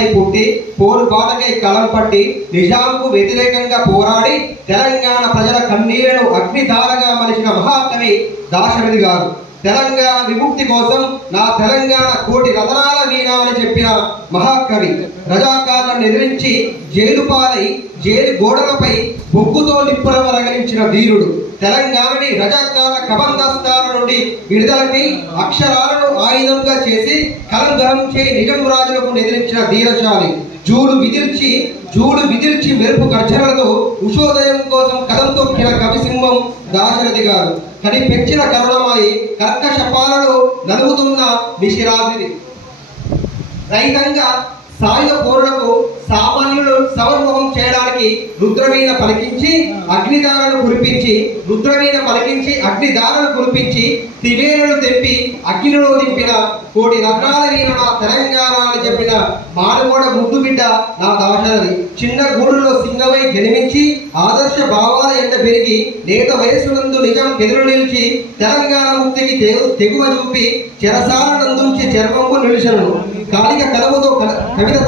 పోరాటకై పుట్టి పోరు బాటకై కలం పట్టి నిజాంకు వ్యతిరేకంగా పోరాడి తెలంగాణ ప్రజల కన్నీళ్ళను అగ్నిధారగా మలిచిన మహాకవి దాశరథి గారు. తెలంగాణ విముక్తి కోసం నా తెలంగాణ కోటి రతనాల వీణ అని చెప్పిన మహాకవి రజాకారులను ఎదిరించి జైలు పాలై జైలు గోడలపై బొగ్గుతో నిప్పుల వరగలించిన ధీరుడు తెలంగాణని రజాకాల కబందస్తా నుండి విడుదలకి అక్షరాలను ఆయుధంగా చేసి కలంగరం చేయి నిజం రాజులకు నిద్రించిన ధీరశాలి జూలు విదిర్చి జూలు విదిర్చి మెరుపు గర్జనలతో ఉషోదయం కోసం కలం తొక్కిన కవిసింహం దాశరథి గారు. కని పెంచిన కరుణమాయి కర్కశపాలలో నలుగుతున్న నిశిరాదిని రైతంగా సాయుధ పౌరులకు సామాన్యులు సవర్మోహం చేయడానికి రుద్రవీణ పలికించి అగ్నిదారులు కురిపించి రుద్రవీణ పలికించి అగ్నిదారులు కురిపించి తివేరులు తెప్పి అగ్నిలో దింపిన కోటి రత్నాల నేను నా తెలంగాణ అని చెప్పిన మానవోడ ముద్దు బిడ్డ నా దాశరథి. చిన్న గూడులో సింగమై జన్మించి ఆదర్శ భావాల ఎండ పెరిగి నేత వయస్సునందు నిజం ఎదురు నిలిచి తెలంగాణ ముక్తికి తెగువ చూపి చెరసాల నందుంచి చర్మంపు నిలిచను కాళిక కలువతో కల- కవిత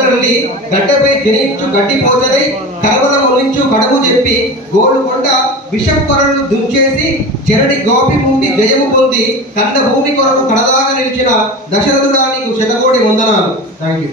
తల్లి- గడ్డపై జనించు గడ్డి పోచలై కలవల ములించు కడుగు చెప్పి గోడుకొండ విషం కొరలను దుంచేసి చెరడి గోపి ముండి జయము పొంది కంద భూమి కొరకు కడదాగా నిలిచిన దశరథుడా నీకు శతకోటి వందనాలు. Thank you